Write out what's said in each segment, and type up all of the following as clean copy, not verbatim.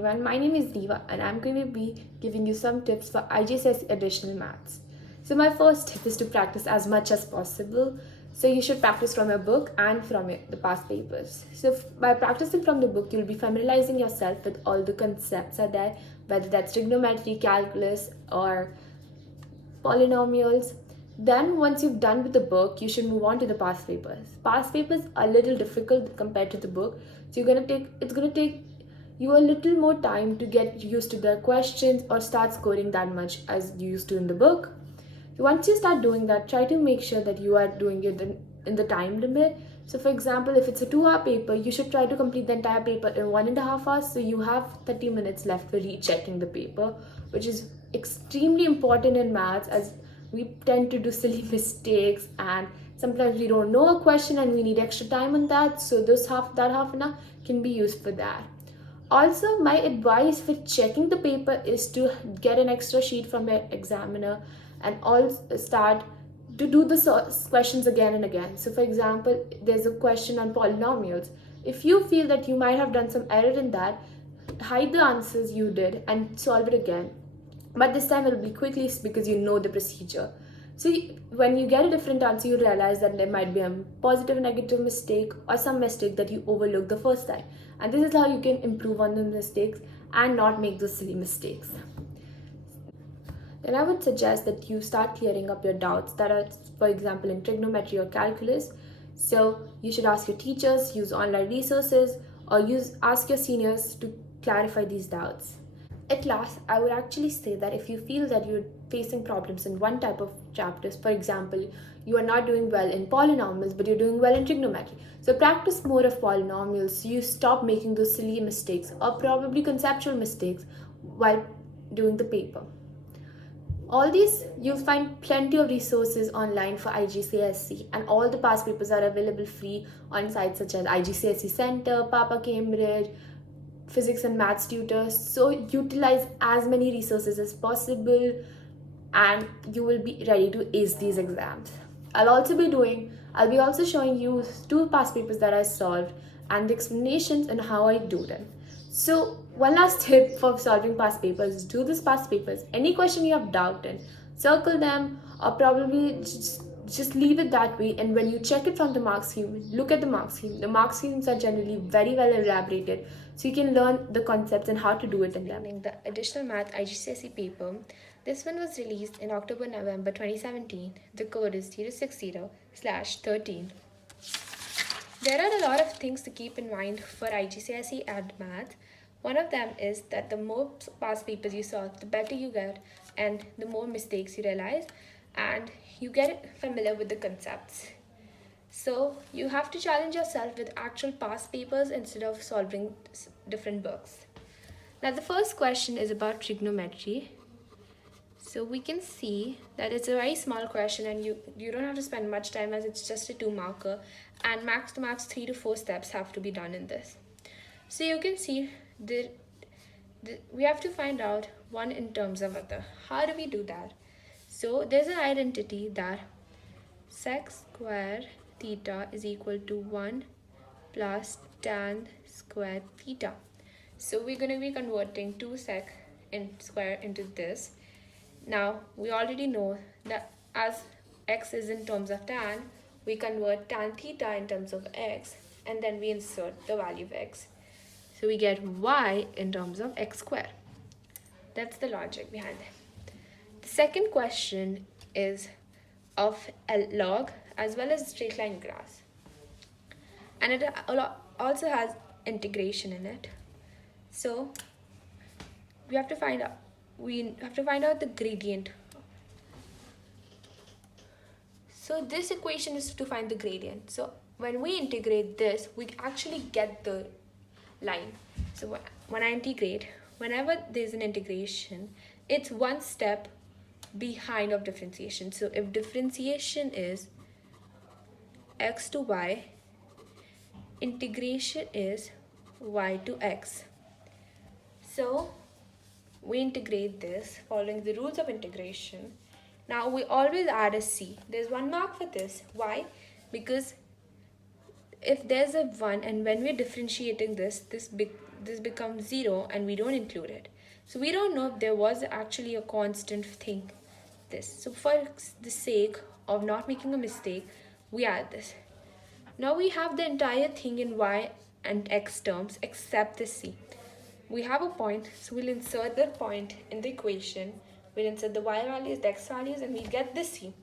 everyone, my name is Reeva and I'm going to be giving you some tips for IGCSE additional maths. So my first tip is to practice as much as possible. So you should practice from your book and from the past papers. So by practicing from the book, you'll be familiarizing yourself with all the concepts are there, whether that's trigonometry, calculus or polynomials. Then once you've done with the book, you should move on to the past papers. Past papers are a little difficult compared to the book. So it's gonna take you a little more time to get used to the questions or start scoring that much as you used to in the book. So once you start doing that, try to make sure that you are doing it in the time limit. So for example, if it's a 2-hour paper, you should try to complete the entire paper in 1.5 hours. So you have 30 minutes left for rechecking the paper, which is extremely important in maths as we tend to do silly mistakes and sometimes we don't know a question and we need extra time on that. So that half an hour can be used for that. Also, my advice for checking the paper is to get an extra sheet from your examiner and also start to do the questions again and again. So for example, there's a question on polynomials. If you feel that you might have done some error in that, hide the answers you did and solve it again. But this time it'll be quickly because you know the procedure. So when you get a different answer, you realize that there might be a positive or negative mistake or some mistake that you overlooked the first time. And this is how you can improve on the mistakes and not make those silly mistakes. Then I would suggest that you start clearing up your doubts that are, for example, in trigonometry or calculus. So you should ask your teachers, use online resources, or ask your seniors to clarify these doubts. At last, I would actually say that if you feel that you're facing problems in one type of chapters, for example, you are not doing well in polynomials, but you're doing well in trigonometry. So practice more of polynomials so you stop making those silly mistakes or probably conceptual mistakes while doing the paper. All these, you'll find plenty of resources online for IGCSE and all the past papers are available free on sites such as IGCSE Center, Papa Cambridge, Physics and Maths tutors. So utilize as many resources as possible and you will be ready to ace these exams. I'll be also showing you 2 past papers that I solved and the explanations and how I do them. So one last tip for solving past papers, do these past papers. Any question you have doubt in, circle them or probably just leave it that way, and when you check it from the mark scheme, look at the mark scheme. The mark schemes are generally very well elaborated, so you can learn the concepts and how to do it in them. The additional math IGCSE paper. This one was released in October-November 2017. The code is 060/13. There are a lot of things to keep in mind for IGCSE and math. One of them is that the more past papers you solve, the better you get and the more mistakes you realize and you get familiar with the concepts. So you have to challenge yourself with actual past papers instead of solving different books. Now the first question is about trigonometry. So we can see that it's a very small question and you don't have to spend much time as it's just a 2-marker and max to max 3 to 4 steps have to be done in this. So you can see we have to find out one in terms of other. How do we do that? So there's an identity that sec square theta is equal to 1 plus tan square theta. So we're going to be converting 2 sec square into this. Now we already know that as x is in terms of tan, we convert tan theta in terms of x and then we insert the value of x. So we get y in terms of x square. That's the logic behind it. The second question is of a log as well as straight line graphs. And it also has integration in it. So we have to find out the gradient. So this equation is to find the gradient. So when we integrate this, we actually get the line. So when I integrate, whenever there's an integration, it's one step behind of differentiation. So if differentiation is x to y, integration is y to x. So we integrate this following the rules of integration. Now we always add a c. There's 1 mark for this. Why? Because if there's a 1 and when we're differentiating this this becomes 0 and we don't include it. So we don't know if there was actually a constant thing this. So for the sake of not making a mistake, we add this. Now we have the entire thing in y and x terms except the c. We have a point, so we'll insert that point in the equation. We'll insert the y values, the x values, and we'll get the c.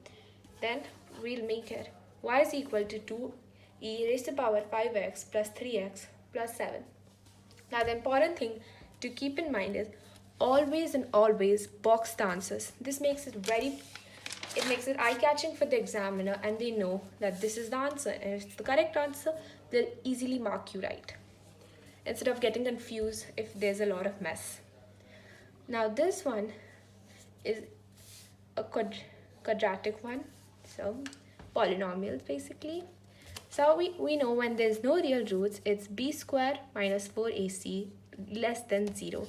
Then we'll make it y is equal to 2e raised to the power 5x plus 3x plus 7. Now the important thing to keep in mind is always and always box the answers. This makes it eye-catching for the examiner, and they know that this is the answer, and if it's the correct answer, they'll easily mark you right instead of getting confused if there's a lot of mess. Now this one is a quadratic one, so polynomials basically. So we know when there's no real roots, it's b squared minus 4ac less than 0.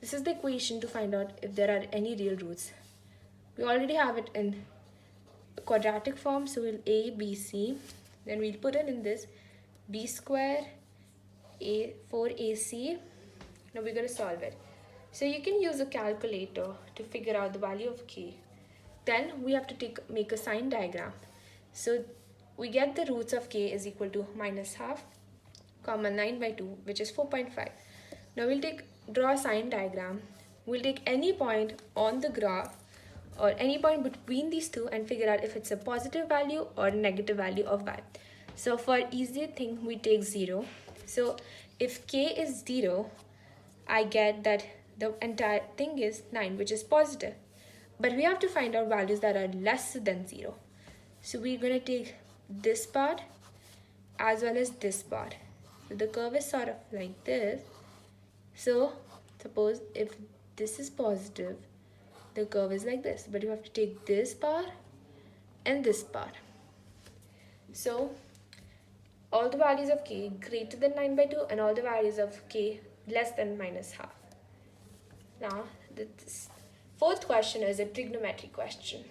This is the equation to find out if there are any real roots. We already have it in quadratic form, so we'll a, b, c. Then we'll put it in this b squared a 4ac. Now we're going to solve it. So you can use a calculator to figure out the value of k. Then we have to make a sign diagram. So we get the roots of k is equal to minus half, comma 9 by 2, which is 4.5. Now we'll draw a sign diagram. We'll take any point on the graph or any point between these two and figure out if it's a positive value or a negative value of y. So for easier thing, we take 0. So if k is 0, I get that the entire thing is 9, which is positive. But we have to find out values that are less than 0. So we're going to take this part as well as this part. So the curve is sort of like this. So suppose if this is positive, the curve is like this. But you have to take this part and this part. So all the values of k greater than 9 by 2 and all the values of k less than minus half. Now this fourth question is a trigonometric question.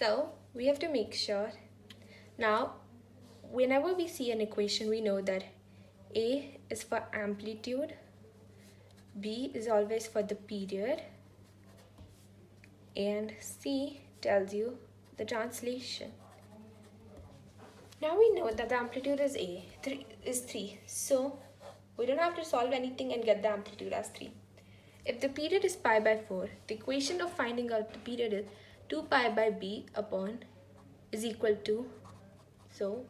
So we have to make sure. Now whenever we see an equation, we know that A is for amplitude, B is always for the period, and C tells you the translation. Now we know that the amplitude is 3, so we don't have to solve anything and get the amplitude as 3. If the period is pi by 4, the equation of finding out the period is 2 pi by b upon is equal to, so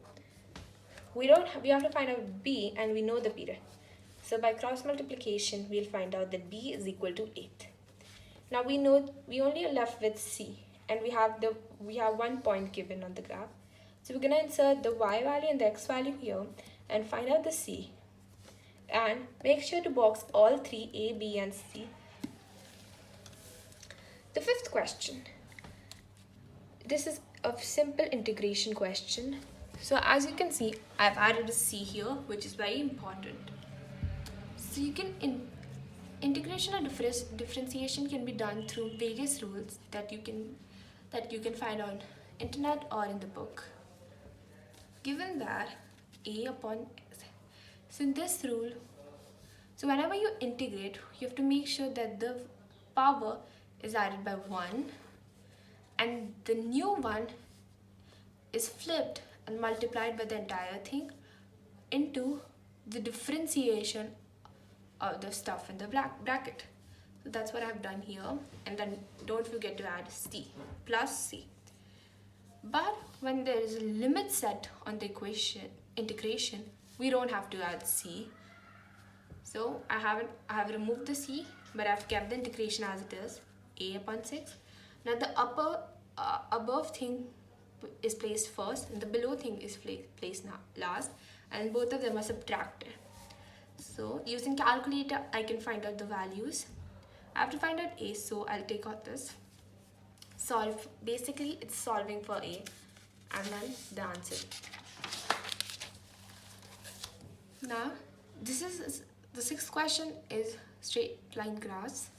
we have to find out b and we know the period. So by cross multiplication, we'll find out that b is equal to 8. Now we know we only are left with c, and we have 1 point given on the graph. So we're gonna insert the y value and the x value here and find out the c. And make sure to box all three, A, B, and C. The fifth question. This is a simple integration question. So as you can see, I've added a C here, which is very important. So you can integration and differentiation can be done through various rules that you can find on internet or in the book. Given that A upon x. So in this rule, so whenever you integrate, you have to make sure that the power is added by 1 and the new one is flipped and multiplied by the entire thing into the differentiation of the stuff in the bracket. So that's what I've done here, and then don't forget to add c plus c. But when there is a limit set on the integration, we don't have to add c. So I have removed the c, but I've kept the integration as it is, a upon 6. Now the above thing is placed first and the below thing is placed last, and both of them are subtracted. So using calculator, I can find out the values. I have to find out a, so I'll take out this. Solve, basically it's solving for a and then the answer. Now this is the sixth question is straight line graphs.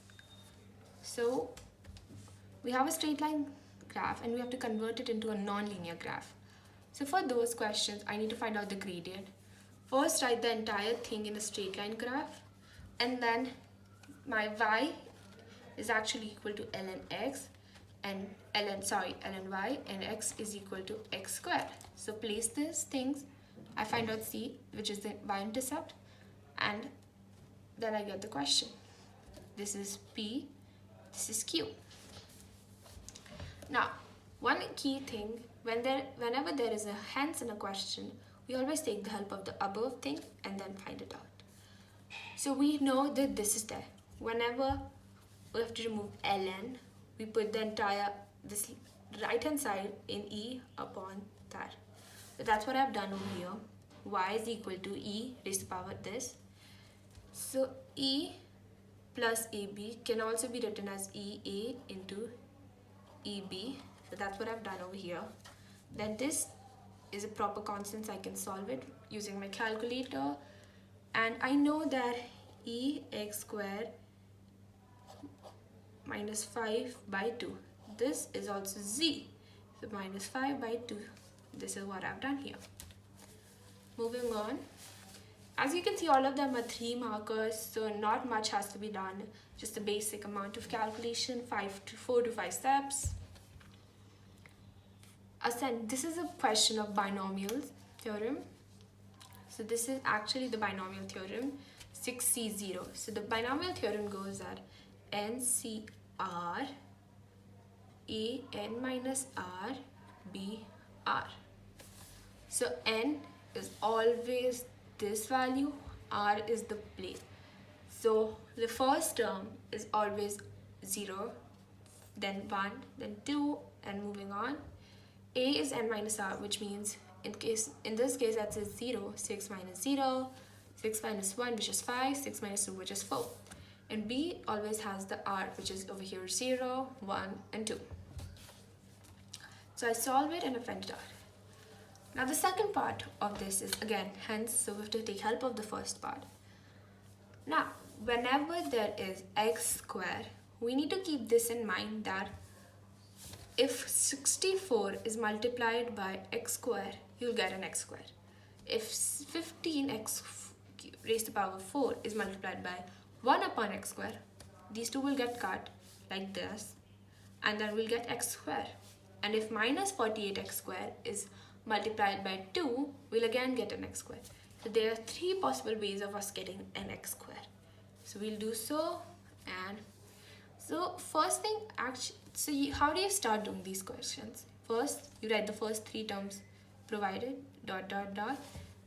So we have a straight line graph and we have to convert it into a non-linear graph. So for those questions, I need to find out the gradient. First write the entire thing in a straight line graph, and then my y is actually equal to ln x and ln y, and x is equal to x squared. So place these things, I find out c, which is the y-intercept, and then I get the question. This is p, this is q. Now, one key thing, whenever there is a hence in a question, we always take the help of the above thing and then find it out. So we know that this is there. Whenever we have to remove ln, we put the entire, this right hand side in e upon that. So that's what I've done over here. Y is equal to e raised to the power this. So e plus ab can also be written as ea into eb. So that's what I've done over here. Then this is a proper constant, so I can solve it using my calculator. And I know that ex squared minus 5 by 2. This is also z. So minus 5 by 2. This is what I've done here. Moving on. As you can see, all of them are 3 markers, so not much has to be done. Just a basic amount of calculation, 4 to 5 steps. This is a question of binomial theorem. So this is actually the binomial theorem, 6C0. So the binomial theorem goes that NCR A n minus R B R. So n is always this value, R is the place. So the first term is always 0, then 1, then 2, and moving on. A is n minus R, which means in this case that says 0, 6 minus 0, 6 minus 1, which is 5, 6 minus 2, which is 4. And B always has the R, which is over here 0, 1, and 2. So I solve it and I find it out. Now the second part of this is again hence, so we have to take help of the first part. Now whenever there is x squared, we need to keep this in mind that if 64 is multiplied by x squared, you'll get an x squared. If 15x raised to the power 4 is multiplied by 1 upon x squared, these two will get cut like this, and then we'll get x squared. And if minus 48x squared is multiplied by 2, we'll again get an x squared. So there are 3 possible ways of us getting an x squared. So we'll do so. And so first thing, how do you start doing these questions? First, you write the first 3 terms provided, dot, dot, dot,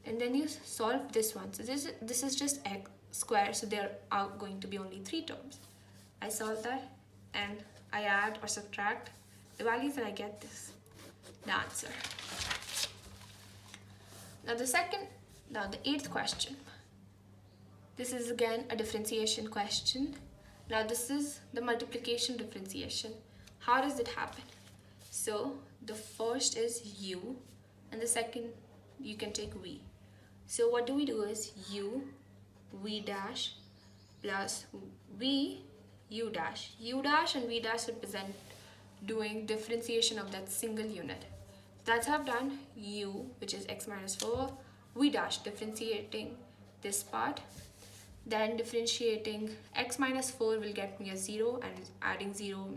and then you solve this one. So this is just x squared, so there are going to be only 3 terms. I solve that, and I add or subtract the values, and I get the answer. Now the 8th question. This is again a differentiation question. Now this is the multiplication differentiation. How does it happen? So the first is u, and the second you can take v. So what do we do is u v dash plus v u dash. U dash and v dash represent doing differentiation of that single unit. That's how I've done u, which is x minus 4, v dash differentiating this part. Then differentiating x minus 4 will get me a 0, and adding 0,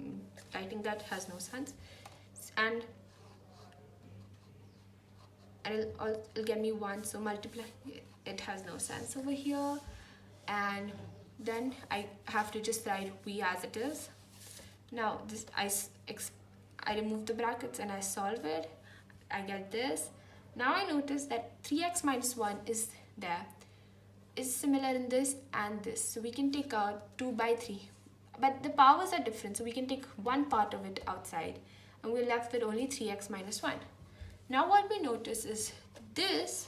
writing that has no sense. And it'll get me 1, so multiply it has no sense over here. And then I have to just write v as it is. Now this I remove the brackets and I solve it. I get this. Now I notice that 3x minus 1 is there. Is similar in this and this. So we can take out 2 by 3. But the powers are different, so we can take one part of it outside. And we're left with only 3x minus 1. Now what we notice is this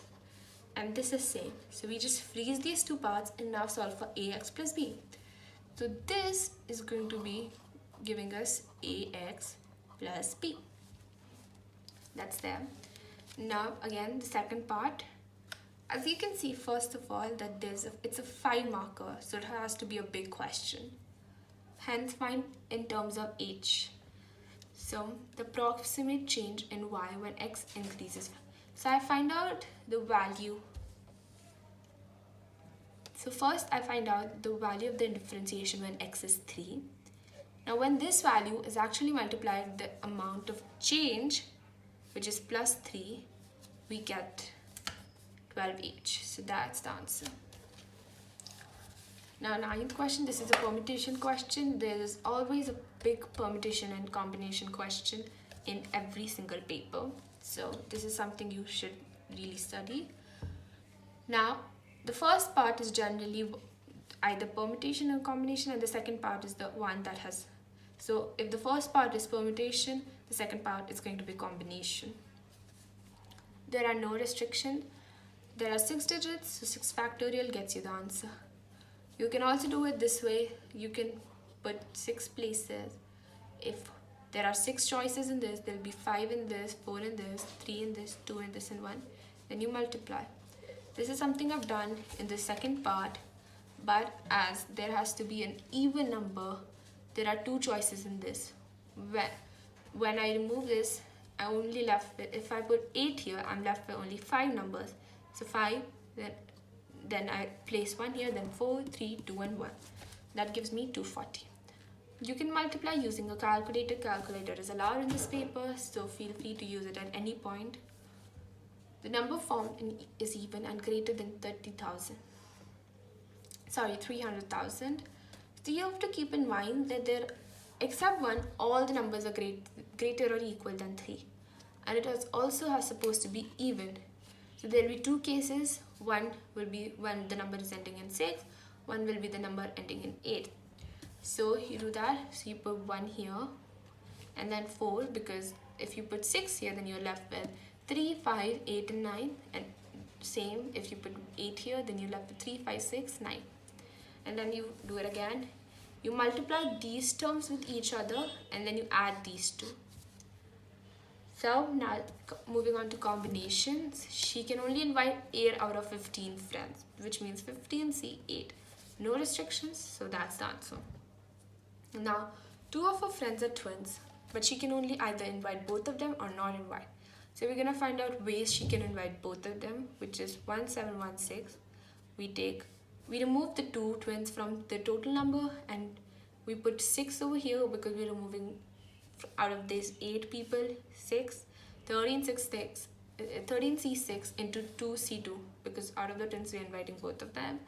and this is same. So we just freeze these 2 parts and now solve for ax plus b. So this is going to be giving us ax plus b. That's there. Now again the second part. As you can see, first of all, that it's a 5 marker, so it has to be a big question. Hence find in terms of h. So the approximate change in y when x increases. So I find out the value So first I find out the value of the differentiation when x is 3. Now when this value is actually multiplied with the amount of change, which is plus 3, we get 12h. So that's the answer. Now, ninth question, this is a permutation question. There is always a big permutation and combination question in every single paper. So this is something you should really study. Now, the first part is generally either permutation or combination, and the second part is the one that has. So if the first part is permutation, the second part is going to be combination. There are no restrictions. There are 6 digits, so 6 factorial gets you the answer. You can also do it this way. You can put 6 places. If there are 6 choices in this, there'll be 5 in this, 4 in this, 3 in this, 2 in this, and 1. Then you multiply. This is something I've done in the second part, but as there has to be an even number, there are 2 choices in this. When I remove this, I only left with, if I put 8 here, I'm left with only 5 numbers. So 5, then I place 1 here, then 4, 3, 2, and 1. That gives me 240. You can multiply using a calculator. Calculator is allowed in this paper, so feel free to use it at any point. The number formed is even and greater than 300,000. So you have to keep in mind that there, except 1, all the numbers are greater or equal than 3. And it also has supposed to be even. So there will be 2 cases. One will be when the number is ending in 6. One will be the number ending in 8. So you do that. So you put 1 here and then 4, because if you put 6 here, then you're left with 3, 5, 8, and 9. And same, if you put 8 here, then you're left with 3, 5, 6, 9. And then you do it again. You multiply these terms with each other and then you add these two. So now moving on to combinations, she can only invite 8 out of 15 friends, which means 15 C 8. No restrictions, so that's the answer. Now 2 of her friends are twins, but she can only either invite both of them or not invite. So we're gonna find out ways she can invite both of them, which is 1, 7, 1, 6. We remove the 2 twins from the total number and we put 6 over here because we're removing out of these 8 people 6, 13 C6 into 2 C2, because out of the twins we're inviting both of them.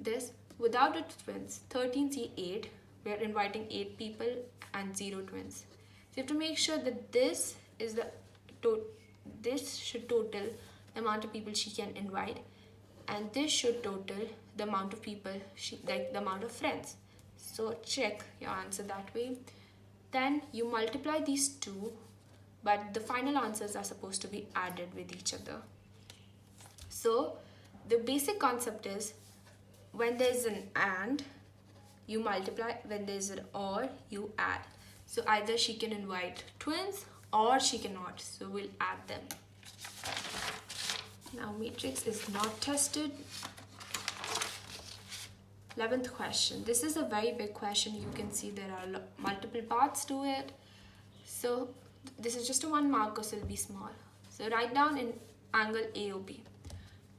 This without the twins 13 C8, we're inviting 8 people and 0 twins. So you have to make sure that this is this should total the amount of people she can invite, and this should total the amount of people the amount of friends. So check your answer that way. Then you multiply these two, but the final answers are supposed to be added with each other. So the basic concept is, when there's an and, you multiply. When there's an or, you add. So either she can invite twins or she cannot. So we'll add them. Now matrix is not tested. 11th question. This is a very big question. You can see there are multiple parts to it. So this is just a 1 marker, so it'll be small. So write down an angle AOB.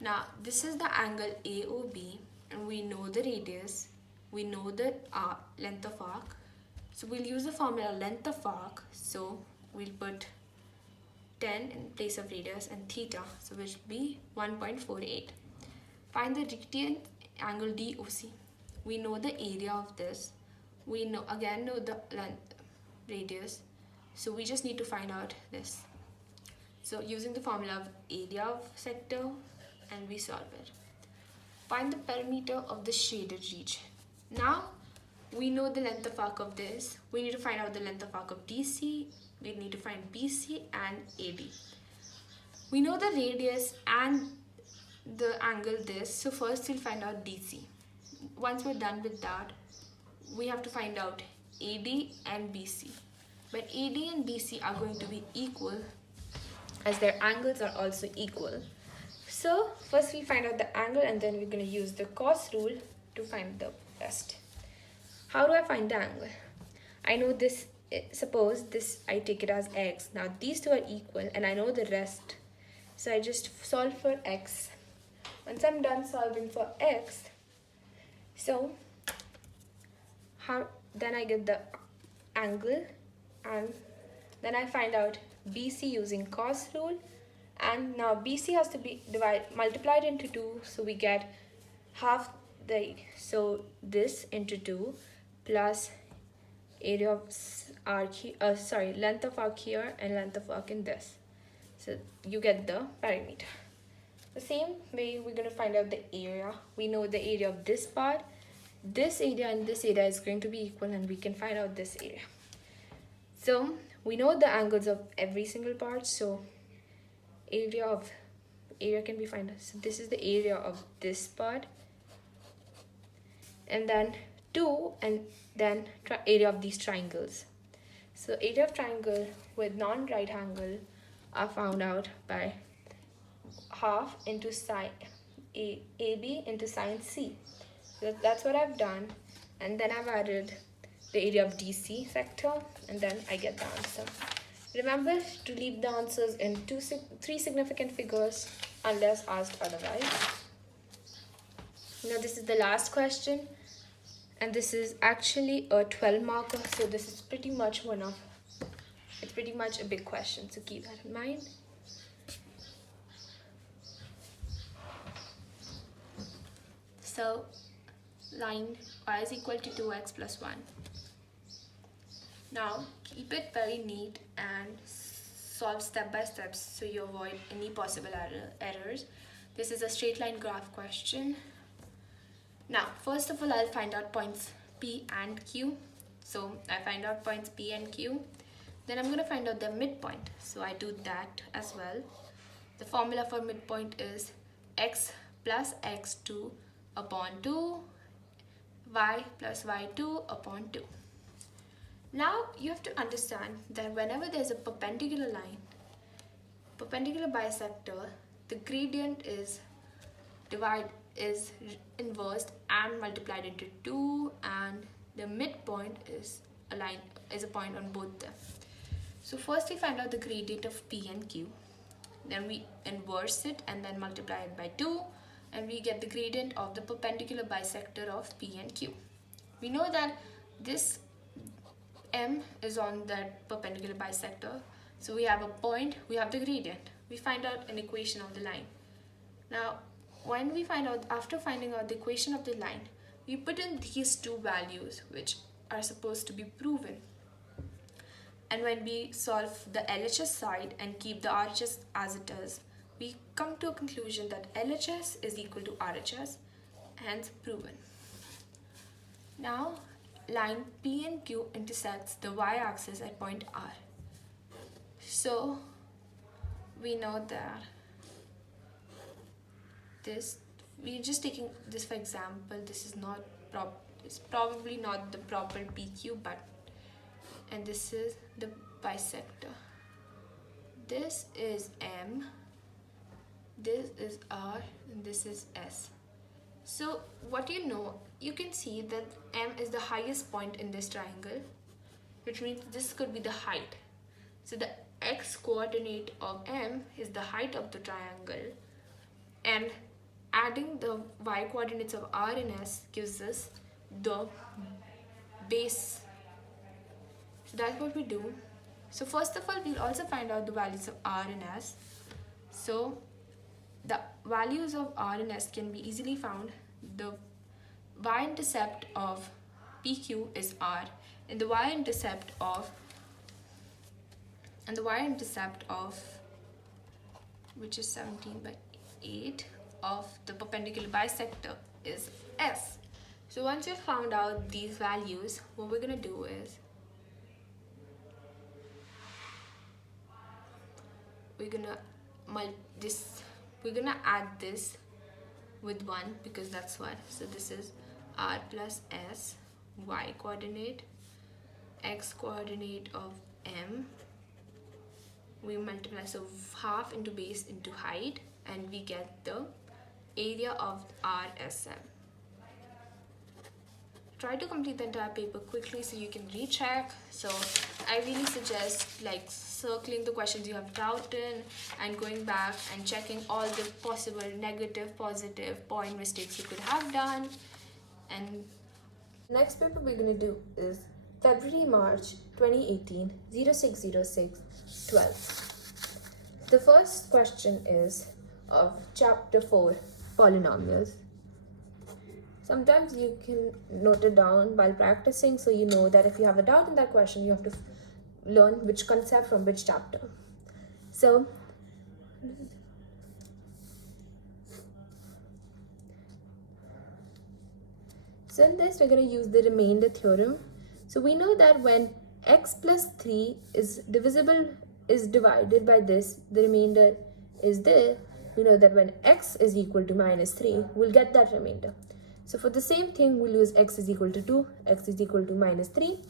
Now this is the angle AOB, and we know the radius. We know the length of arc. So we'll use the formula length of arc. So we'll put 10 in place of radius and theta, so which will be 1.48. Find the radian angle DOC. We know the area of this. We know the length, radius. So we just need to find out this. So using the formula of area of sector, and we solve it. Find the perimeter of the shaded region. Now we know the length of arc of this. We need to find out the length of arc of DC. We need to find BC and AD. We know the radius and the angle this. So first we'll find out DC. Once we're done with that, we have to find out AD and BC. But AD and BC are going to be equal, as their angles are also equal. So first we find out the angle, and then we're going to use the cos rule to find the rest. How do I find the angle? I know this, suppose this, I take it as x. Now these two are equal and I know the rest. So I just solve for x. Once I'm done solving for x, So then I get the angle, and then I find out BC using cos rule, and now BC has to be multiplied into 2, so we get half so this into 2 plus area of arc length of arc here and length of arc in this, so you get the perimeter. The same way we're going to find out the area. We know the area of this part, this area and this area is going to be equal, and we can find out this area. So we know the angles of every single part, so area can be found. So this is the area of this part, and then 2, and then area of these triangles. So area of triangle with non-right angle are found out by half into sine AB into sine C. So that's what I've done, and then I've added the area of DC sector, and then I get the answer. Remember to leave the answers in 3 significant figures unless asked otherwise. Now this is the last question, and this is actually a 12 marker, so this is pretty much it's pretty much a big question, so keep that in mind. So line y is equal to 2x plus 1. Now keep it very neat and solve step by step so you avoid any possible errors. This is a straight line graph question. Now first of all, I'll find out points P and Q. So I find out points P and Q. Then I'm going to find out their midpoint. So I do that as well. The formula for midpoint is x plus x2 upon 2, y plus y2 upon 2. Now you have to understand that whenever there's a perpendicular line, perpendicular bisector, the gradient is inversed and multiplied into 2, and the midpoint is a point on both them. So first we find out the gradient of P and Q, then we inverse it and then multiply it by 2, and we get the gradient of the perpendicular bisector of P and Q. We know that this M is on that perpendicular bisector, so we have a point, we have the gradient. We find out an equation of the line. Now after finding out the equation of the line, we put in these two values which are supposed to be proven. And when we solve the LHS side and keep the RHS as it is, we come to a conclusion that LHS is equal to RHS, hence proven. Now line P and Q intersects the y-axis at point R. So we know that we're just taking this for example. This is not it's probably not the proper PQ, and this is the bisector. This is M, this is R, and this is S. So what you can see that M is the highest point in this triangle, which means this could be the height. So the x coordinate of M is the height of the triangle, and adding the y coordinates of R and S gives us the base. So that's what we do. So first of all, we'll also find out the values of R and S. So the values of R and S can be easily found. The y-intercept of PQ is R, and the y-intercept of which is 17 by 8 of the perpendicular bisector is S. So once you've found out these values, what we're gonna do is we're gonna add this with 1 because that's what. So this is R plus S, y coordinate, x coordinate of M. We multiply, so half into base into height, and we get the area of RSM. Try to complete the entire paper quickly so you can recheck. So I really suggest circling the questions you have doubted and going back and checking all the possible negative, positive point mistakes you could have done. And next paper we're going to do is February, March 2018, 0606 12. The first question is of chapter 4, polynomials. Sometimes you can note it down while practicing, so you know that if you have a doubt in that question, you have to learn which concept from which chapter. So in this, we're going to use the remainder theorem. So we know that when x plus 3 is divided by this, the remainder is there. We know that when x is equal to minus 3, we'll get that remainder. So for the same thing, we'll use x is equal to 2, x is equal to minus 3.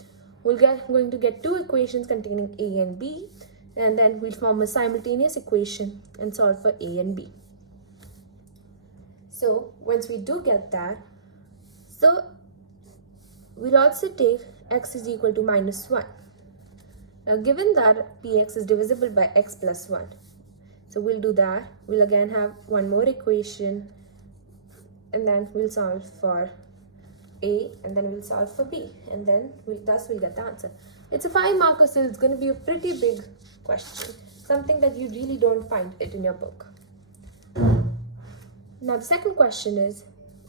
We're going to get two equations containing a and b, and then we'll form a simultaneous equation and solve for a and b. So once we do get that, so we'll also take x is equal to minus 1. Now given that px is divisible by x plus 1, so we'll do that. We'll again have one more equation, and then we'll solve for a, and then we'll solve for b, and then we'll get the answer. It's a 5-marker, so it's going to be a pretty big question, something that you really don't find it in your book. Now the second question is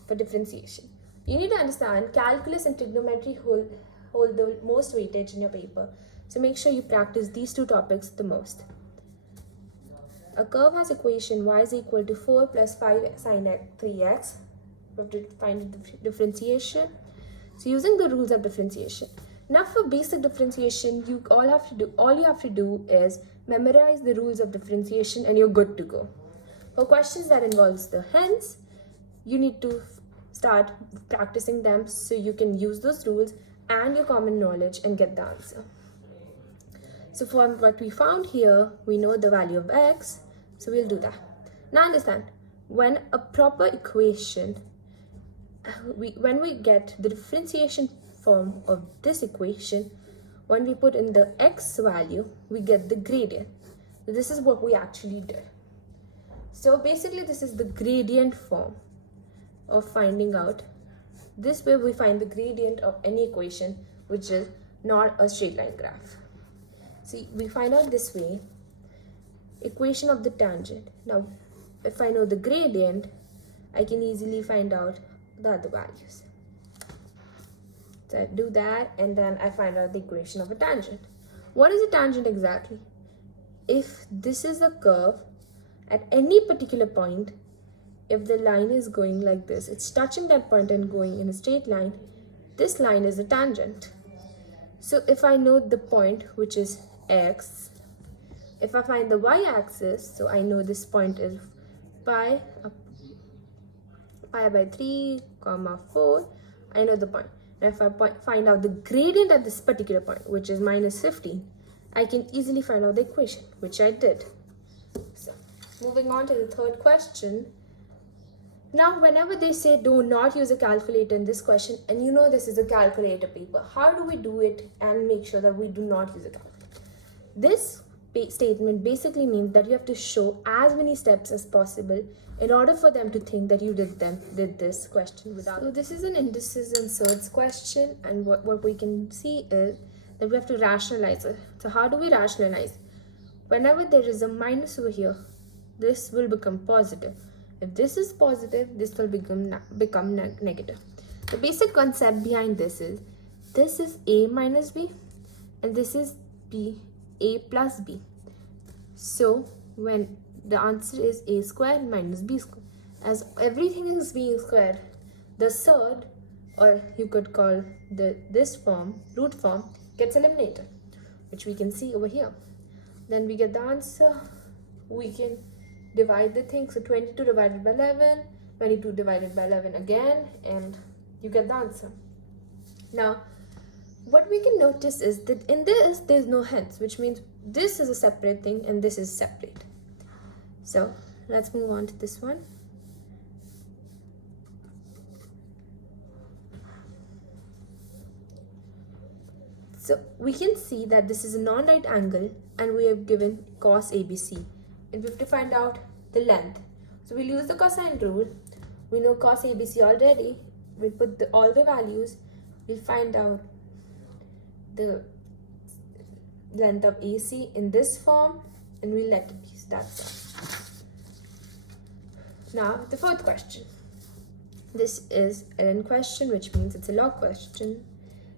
for differentiation. You need to understand calculus and trigonometry hold the most weightage in your paper, so make sure you practice these two topics the most. A curve has equation y is equal to 4 plus 5 sine 3x. We have to find the differentiation. So using the rules of differentiation. Now for basic differentiation, all you have to do is memorize the rules of differentiation and you're good to go. For questions that involves the hence, you need to start practicing them so you can use those rules and your common knowledge and get the answer. So for what we found here, we know the value of x, so we'll do that. Now understand, when a proper equation, when we get the differentiation form of this equation, when we put in the x value, we get the gradient. So this is what we actually did. So basically this is the gradient form of finding out. This way we find the gradient of any equation which is not a straight line graph. See, we find out this way, equation of the tangent. Now if I know the gradient, I can easily find out the other values. So I do that, and then I find out the equation of a tangent. What is a tangent exactly? If this is a curve at any particular point, if the line is going like this, it's touching that point and going in a straight line, this line is a tangent. So if I know the point, which is x, if I find the y-axis, so I know this point is pi by 3, 4, I know the point. And if I find out the gradient at this particular point, which is minus 15, I can easily find out the equation, which I did. So, moving on to the third question. Now, whenever they say do not use a calculator in this question, and you know this is a calculator paper, how do we do it and make sure that we do not use a calculator? This statement basically means that you have to show as many steps as possible in order for them to think that you did this question without. So this is an indices and surds question, and what we can see is that we have to rationalize it. So how do we rationalize? Whenever there is a minus over here, this will become positive. If this is positive, this will become negative. The basic concept behind this is a minus b and this is a plus b. So when the answer is a squared minus b squared, as everything is being squared, the surd, or you could call this form, root form, gets eliminated, which we can see over here. Then we get the answer. We can divide the thing, so 22 divided by 11, 22 divided by 11 again, and you get the answer. Now what we can notice is that in this there's no hence, which means this is a separate thing and this is separate. So let's move on to this one. So we can see that this is a non-right angle and we have given cos ABC, and we have to find out the length. So we'll use the cosine rule. We know cos ABC already. we'll put all the values, we'll find out the length of AC in this form, and we'll let it be. So that's all. Now the fourth question. This is an question, which means it's a log question,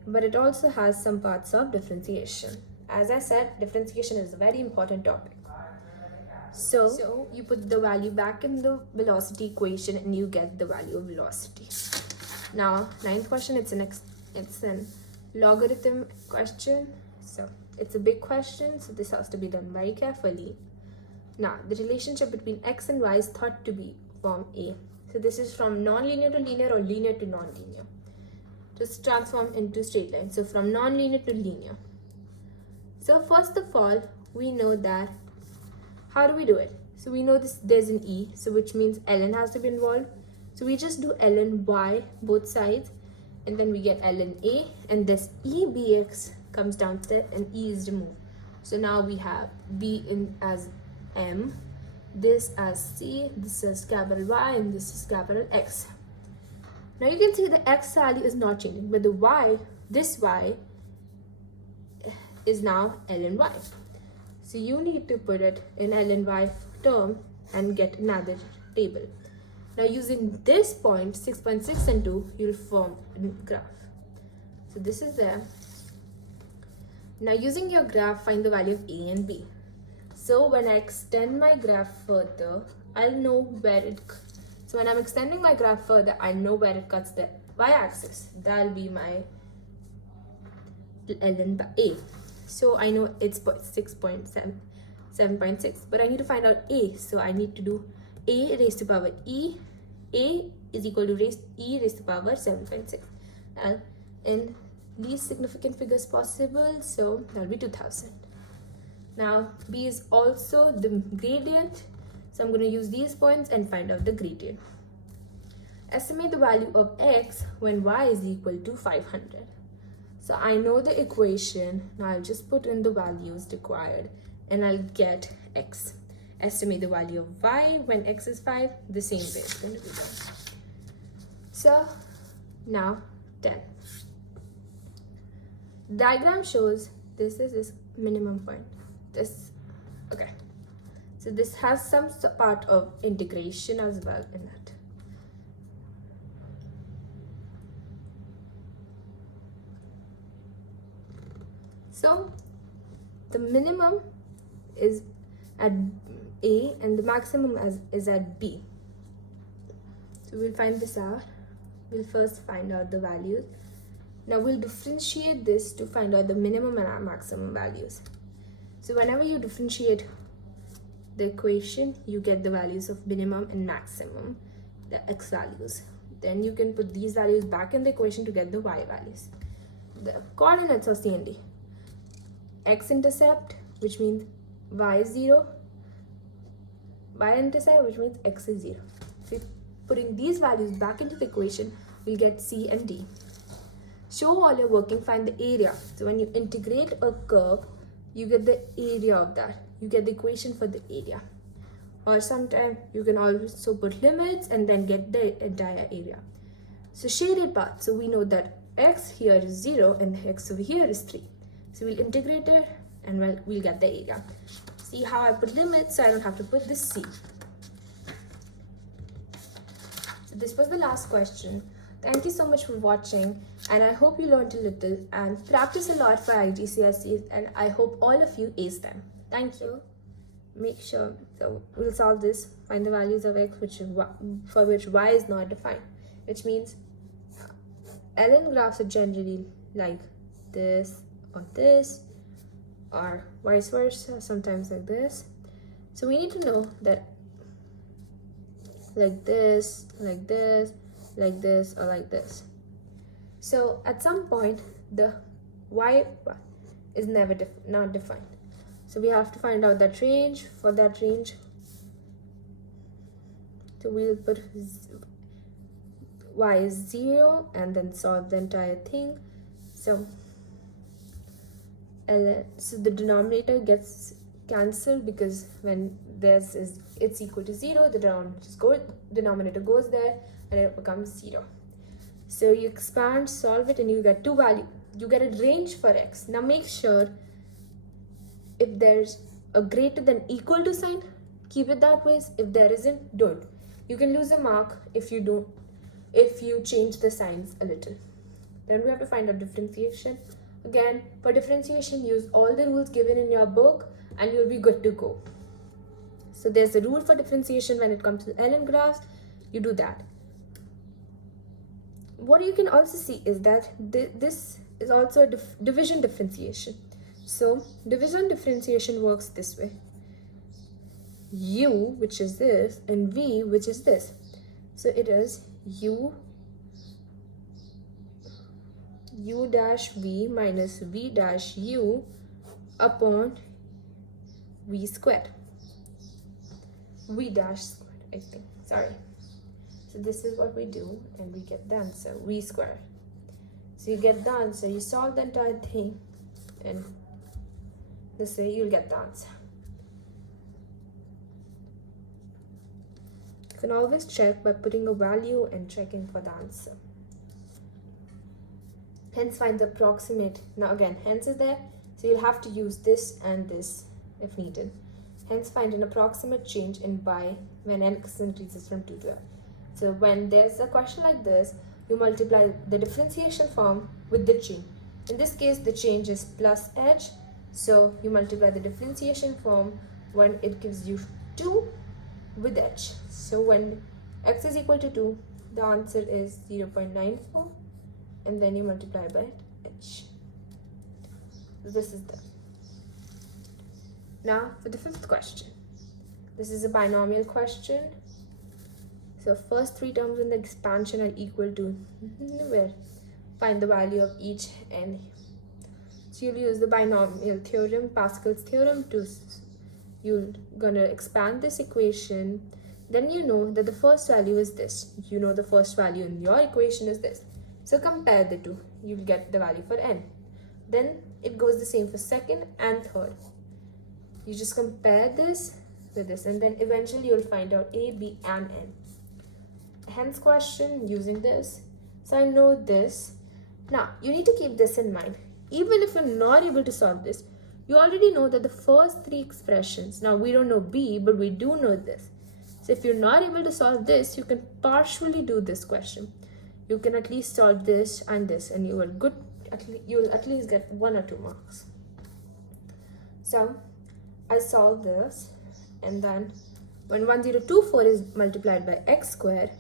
but it also has some parts of differentiation. As I said, differentiation is a very important topic. So you put the value back in the velocity equation and you get the value of velocity. Now, ninth question, it's an logarithm question. So it's a big question, so this has to be done very carefully. Now, the relationship between x and y is thought to be form A. So this is from non-linear to linear or linear to non-linear. Just transform into straight line. So from non-linear to linear. So first of all, we know that, how do we do it? So we know there's an E, so which means ln has to be involved. So we just do ln y both sides, and then we get ln A, and this E bx comes downstairs and E is removed. So now we have B in as M, this as C, this is capital Y, and this is capital X. Now you can see the X value is not changing, but the Y, this Y is now ln Y. So you need to put it in ln Y term and get another table. Now using this point, 6.6 and 2, you'll form a graph. So this is there. Now using your graph, find the value of A and B. So when I extend my graph further, I'll know where it, so when I'm extending my graph further, I know where it cuts the y-axis. That'll be my ln A. So I know it's 7.6, but I need to find out A. So I need to do A raised to power E. A is equal to E raised to power 7.6. And in least significant figures possible, so that'll be 2000. Now B is also the gradient, so I'm going to use these points and find out the gradient. Estimate the value of x when y is equal to 500. So I know the equation. Now I'll just put in the values required and I'll get x. Estimate the value of y when x is 5, the same way it's going to be done. So now 10. Diagram shows this is this minimum point. Okay. So this has some part of integration as well in it. So the minimum is at A and the maximum is at B. So we'll find this out. We'll first find out the values. Now we'll differentiate this to find out the minimum and maximum values. So whenever you differentiate the equation, you get the values of minimum and maximum, the x values. Then you can put these values back in the equation to get the y values. The coordinates are CND. X-intercept, which means y is 0. Y-intercept, which means x is 0. So putting these values back into the equation, we'll get C and D. Show all your working, find the area. So when you integrate a curve, you get the area of that. You get the equation for the area. Or sometimes you can also put limits and then get the entire area. So shaded path. So we know that x here is 0 and x over here is 3. So we'll integrate it and we'll get the area. See how I put limits so I don't have to put this C. So this was the last question. Thank you so much for watching, and I hope you learned a little and practice a lot for IGCSEs, and I hope all of you ace them. Thank you. Make sure, so we'll solve this, find the values of x for which y is not defined, which means ln graphs are generally like this or vice versa, sometimes like this. So we need to know that like this, like this, like this, or like this. So at some point the y is never not defined. So we have to find out that range. For that range, so we'll put y is 0 and then solve the entire thing. So the denominator gets cancelled because when it's equal to 0, the denominator goes there and it becomes 0. So you expand, solve it, and you get two values. You get a range for x. Now make sure if there's a greater than equal to sign, keep it that way. If there isn't, don't. You can lose a mark if you change the signs a little. Then we have to find out differentiation. Again, for differentiation, use all the rules given in your book and you'll be good to go. So there's a rule for differentiation when it comes to ln graphs. You do that. What you can also see is that this is also a division differentiation. So division differentiation works this way. U, which is this, and V, which is this. So it is U dash V minus V dash U upon V squared. V dash squared, I think. Sorry. So this is what we do, and we get the answer, V squared. So you get the answer, you solve the entire thing, and this way you'll get the answer. You can always check by putting a value and checking for the answer. Hence find the approximate. Now again, hence is there, so you'll have to use this and this if needed. Hence find an approximate change in y when x increases from 2 to f. So when there's a question like this, you multiply the differentiation form with the change. In this case, the change is plus h, so you multiply the differentiation form when it gives you 2 with h. So when x is equal to 2, the answer is 0.94, and then you multiply by h. This is the. Now for the fifth question. This is a binomial question. So first three terms in the expansion are equal to where? Find the value of each n. So you'll use the binomial theorem, Pascal's theorem, you're gonna expand this equation. Then you know that the first value is this. You know the first value in your equation is this. So compare the two. You'll get the value for n. Then it goes the same for second and third. You just compare this with this, and then eventually you'll find out a, b, and n. Hence question using this. So I know this. Now you need to keep this in mind. Even if you're not able to solve this, you already know that the first three expressions, now we don't know b, but we do know this. So if you're not able to solve this, you can partially do this question. You can at least solve this and this, and you will at least get 1 or 2 marks. So I solve this, and then when 1024 is multiplied by x squared,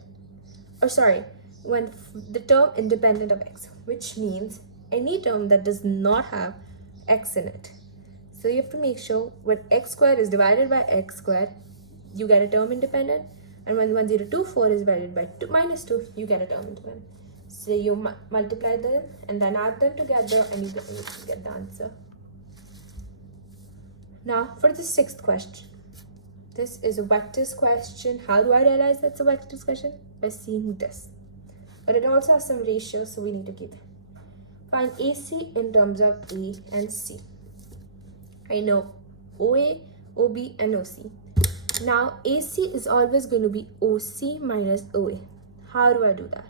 when the term independent of x, which means any term that does not have x in it. So you have to make sure when x squared is divided by x squared, you get a term independent, and when 1024 is divided by minus 2, you get a term independent. So you multiply them and then add them together, and you get the answer. Now for the sixth question. This is a vectors question. How do I realize that's a vectors question? By seeing this. But it also has some ratios, so we need to keep it. Find AC in terms of A and C. I know OA, OB, and OC. Now AC is always going to be OC minus OA. How do I do that?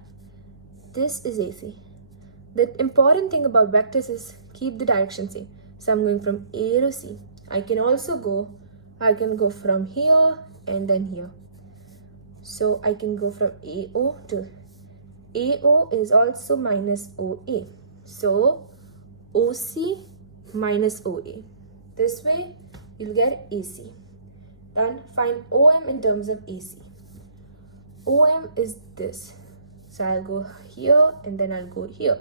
This is AC. The important thing about vectors is keep the direction same. So I'm going from A to C. I can go from here and then here. So I can go from AO to AO is also minus OA. So OC minus OA. This way you'll get AC. Then find OM in terms of AC. OM is this. So I'll go here and then I'll go here.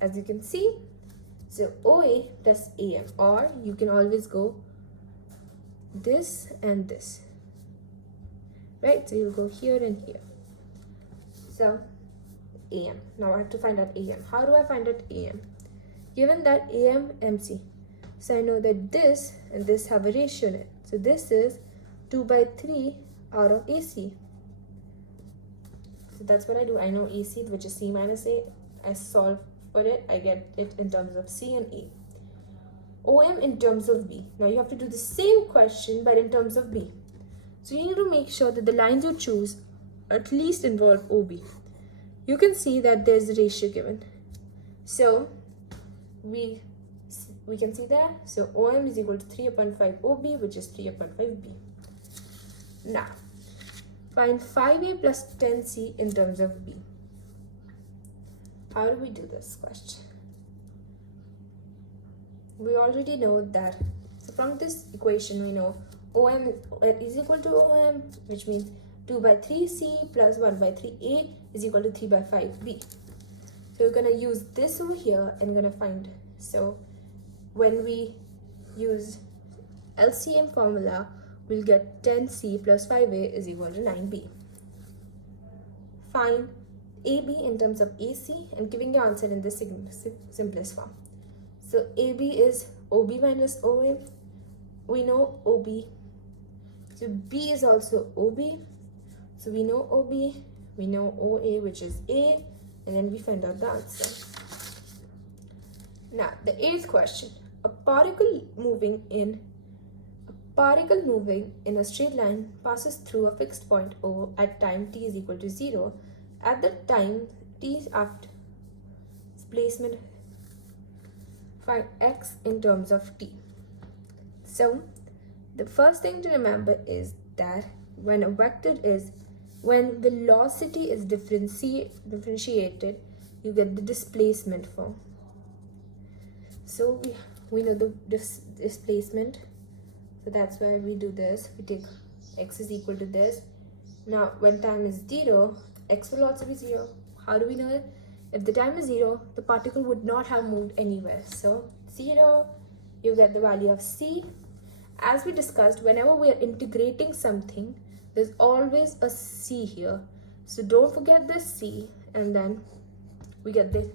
As you can see, so OA plus AM, or you can always go this and this. Right? So you'll go here and here. So AM. Now I have to find out AM. How do I find out AM? Given that AM, MC. So I know that this and this have a ratio in it. So this is 2 by 3 out of AC. So that's what I do. I know AC, which is C minus A. I solve for it. I get it in terms of C and A. OM in terms of B. Now you have to do the same question, but in terms of B. So you need to make sure that the lines you choose at least involve OB. you can see that there's a ratio given. So we can see that. So OM is equal to 3 upon 5 OB, which is 3 upon 5 B. Now, find 5A plus 10C in terms of B. How do we do this question? We already know that. So from this equation, we know OM is equal to OM, which means 2 by 3C plus 1 by 3A is equal to 3 by 5B. So we're going to use this over here and we're going to find. So when we use LCM formula, we'll get 10C plus 5A is equal to 9B. Find AB in terms of AC and giving your answer in the simplest form. So AB is OB minus OA. We know OB. So B is also OB. So we know OB, we know OA, which is A, and then we find out the answer. Now, the 8th question. A particle moving in a straight line passes through a fixed point O at time t is equal to 0. At the time t is after displacement, find x in terms of t. So the first thing to remember is that when velocity is differentiated, you get the displacement form. So we know the displacement. So that's why we do this. We take x is equal to this. Now when time is 0, x will also be 0. How do we know it? If the time is 0, the particle would not have moved anywhere. So 0, you get the value of c. As we discussed, whenever we are integrating something, there's always a c here. So don't forget this c, and then we get this.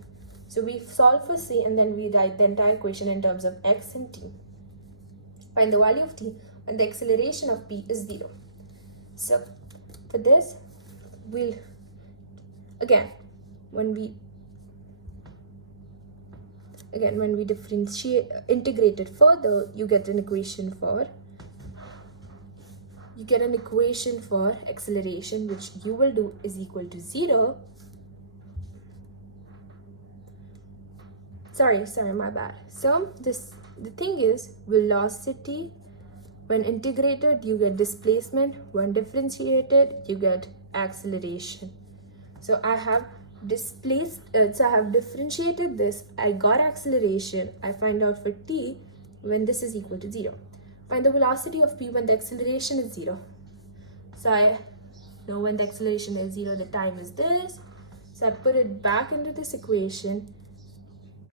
So we solve for c and then we write the entire equation in terms of x and t. Find the value of t when the acceleration of p is 0. So for this, we'll when we integrate it further, you get an equation for acceleration, which you will do is equal to 0. Sorry, my bad. So the thing is, velocity, when integrated, you get displacement. When differentiated, you get acceleration. So I have differentiated this. I got acceleration. I find out for t when this is equal to 0. Find the velocity of p when the acceleration is 0. So I know when the acceleration is 0, the time is this. So I put it back into this equation